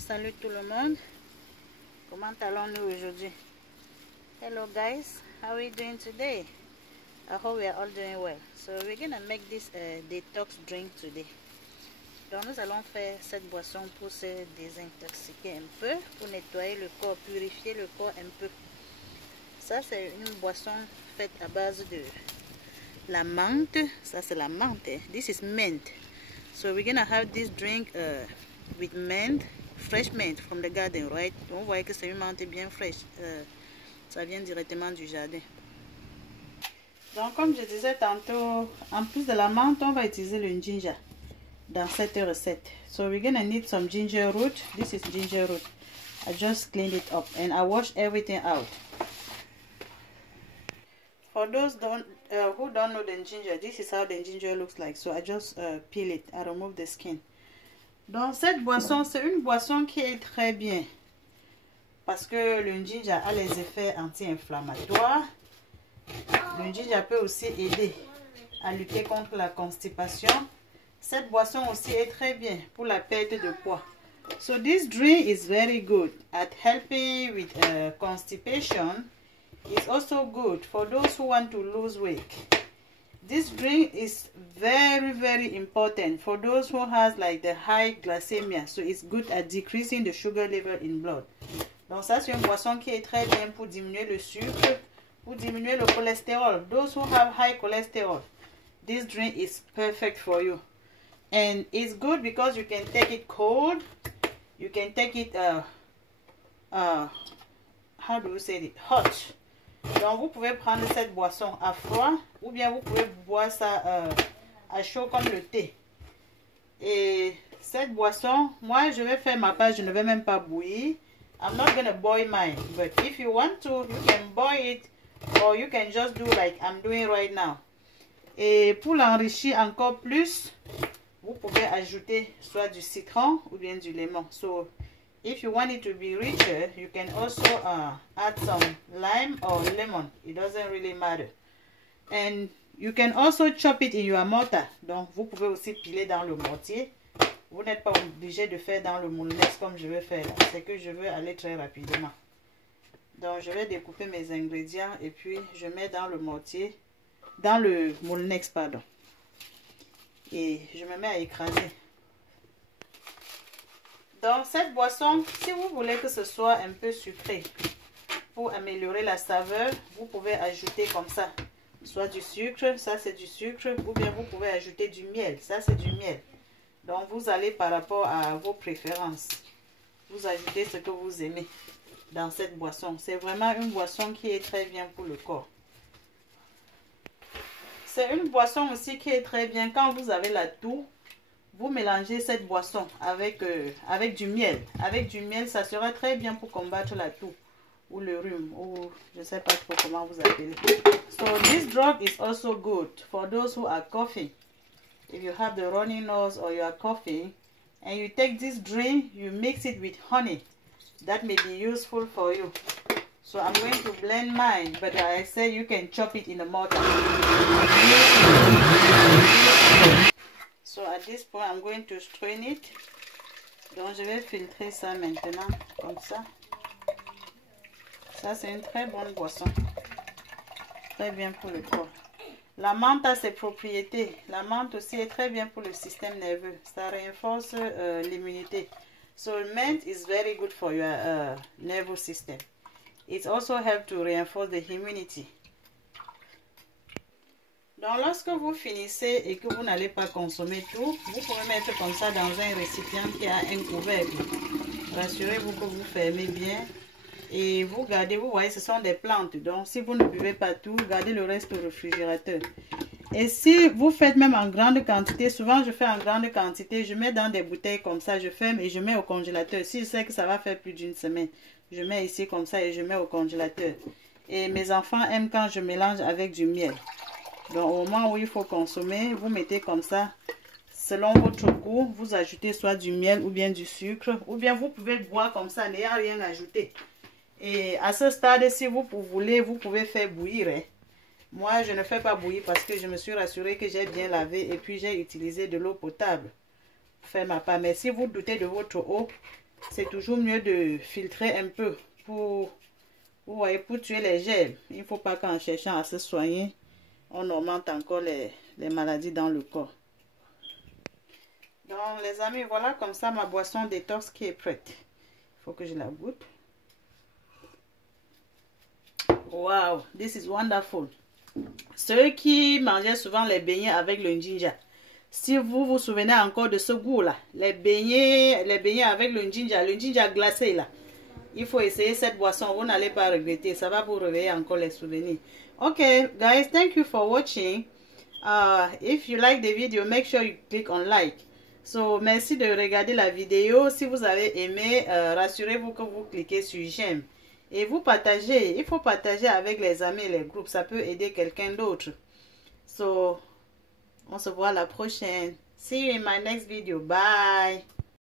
Salut tout le monde, comment allons-nous aujourd'hui? Hello guys, how are you doing today? I hope we are all doing well. So we're gonna make this detox drink today. Donc nous allons faire cette boisson pour se désintoxiquer un peu, pour nettoyer le corps, purifier le corps un peu. Ça c'est une boisson faite à base de la menthe. Ça c'est la menthe. This is mint. So we're gonna have this drink with mint. Fresh mint from the garden, right? On voit que c'est une menthe bien fraîche. Ça vient directement du jardin. Donc, comme je disais tantôt, en plus de la menthe, on va utiliser le ginger dans cette recette. So we're gonna need some ginger root. This is ginger root. I just cleaned it up and I washed everything out. For those who don't know the ginger, this is how the ginger looks like. So I just peel it. I remove the skin. Donc cette boisson, c'est une boisson qui est très bien parce que le ginger a les effets anti-inflammatoires. Le ginger peut aussi aider à lutter contre la constipation. Cette boisson aussi est très bien pour la perte de poids. So this drink is very good at helping with constipation. It's also good for those who want to lose weight. This drink is very important for those who has like the high glycemia, so it's good at decreasing the sugar level in blood. Donc ça c'est une boisson qui est très bien pour diminuer le sucre, pour diminuer le cholestérol. Those who have high cholesterol, this drink is perfect for you. And it's good because you can take it cold, you can take it how do you say it, hot. Donc vous pouvez prendre cette boisson à froid ou bien vous pouvez boire ça à chaud comme le thé. Et cette boisson, moi je vais faire ma part, je ne vais même pas bouillir. I'm not gonna boil mine, but if you want to, you can boil it or you can just do like I'm doing right now. Et pour l'enrichir encore plus, vous pouvez ajouter soit du citron ou bien du lemon. So if you want it to be richer, you can also add some lime or lemon. It doesn't really matter. And you can also chop it in your mortar. Donc, vous pouvez aussi piler dans le mortier. Vous n'êtes pas obligé de faire dans le moulinex comme je vais faire. C'est que je veux aller très rapidement. Donc, je vais découper mes ingrédients et puis je mets dans le mortier, dans le moulinex, pardon. Et je me mets à écraser. Donc cette boisson, si vous voulez que ce soit un peu sucré, pour améliorer la saveur, vous pouvez ajouter comme ça, soit du sucre, ça c'est du sucre, ou bien vous pouvez ajouter du miel, ça c'est du miel. Donc vous allez par rapport à vos préférences, vous ajoutez ce que vous aimez dans cette boisson. C'est vraiment une boisson qui est très bien pour le corps. C'est une boisson aussi qui est très bien quand vous avez la toux. Vous mélangez cette boisson avec du miel. Avec du miel, ça sera très bien pour combattre la toux ou le rhume ou je ne sais pas trop comment vous appelez. So this drug is also good for those who are coughing. If you have the runny nose or you are coughing and you take this drink, you mix it with honey. That may be useful for you. So I'm going to blend mine, but I said you can chop it in a mortar. So at this point, I'm going to strain it. Donc, je vais filtrer ça maintenant, comme ça. Ça, c'est une très bonne boisson. Très bien pour le corps. La menthe a ses propriétés. La menthe aussi est très bien pour le système nerveux. Ça renforce l'immunité. So, mint is very good for your nervous system. It also helps to reinforce the immunity. Donc, lorsque vous finissez et que vous n'allez pas consommer tout, vous pouvez mettre comme ça dans un récipient qui a un couvercle. Rassurez-vous que vous fermez bien et vous gardez, vous voyez, ce sont des plantes. Donc, si vous ne buvez pas tout, gardez le reste au réfrigérateur. Et si vous faites même en grande quantité, souvent je fais en grande quantité, je mets dans des bouteilles comme ça, je ferme et je mets au congélateur. Si je sais que ça va faire plus d'une semaine, je mets ici comme ça et je mets au congélateur. Et mes enfants aiment quand je mélange avec du miel. Donc au moment où il faut consommer, vous mettez comme ça, selon votre goût, vous ajoutez soit du miel ou bien du sucre, ou bien vous pouvez boire comme ça, n'ayant rien ajouté. Et à ce stade, si vous voulez, vous pouvez faire bouillir. Hein. Moi, je ne fais pas bouillir parce que je me suis rassurée que j'ai bien lavé et puis j'ai utilisé de l'eau potable pour faire ma part. Mais si vous doutez de votre eau, c'est toujours mieux de filtrer un peu pour, vous voyez, pour tuer les germes. Il ne faut pas qu'en cherchant à se soigner, on augmente encore les maladies dans le corps. Donc les amis, voilà comme ça ma boisson détox qui est prête. Il faut que je la goûte. Wow, this is wonderful. Ceux qui mangeaient souvent les beignets avec le ginger, si vous vous souvenez encore de ce goût là, les beignets avec le ginger glacé là, il faut essayer cette boisson, vous n'allez pas regretter, ça va vous réveiller encore les souvenirs. Okay guys, thank you for watching. If you like the video, make sure you click on like. So merci de regarder la vidéo. Si vous avez aimé, rassurez-vous que vous cliquez sur j'aime. Et vous partagez, il faut partager avec les amis et les groupes, ça peut aider quelqu'un d'autre. So, on se voit la prochaine. See you in my next video. Bye.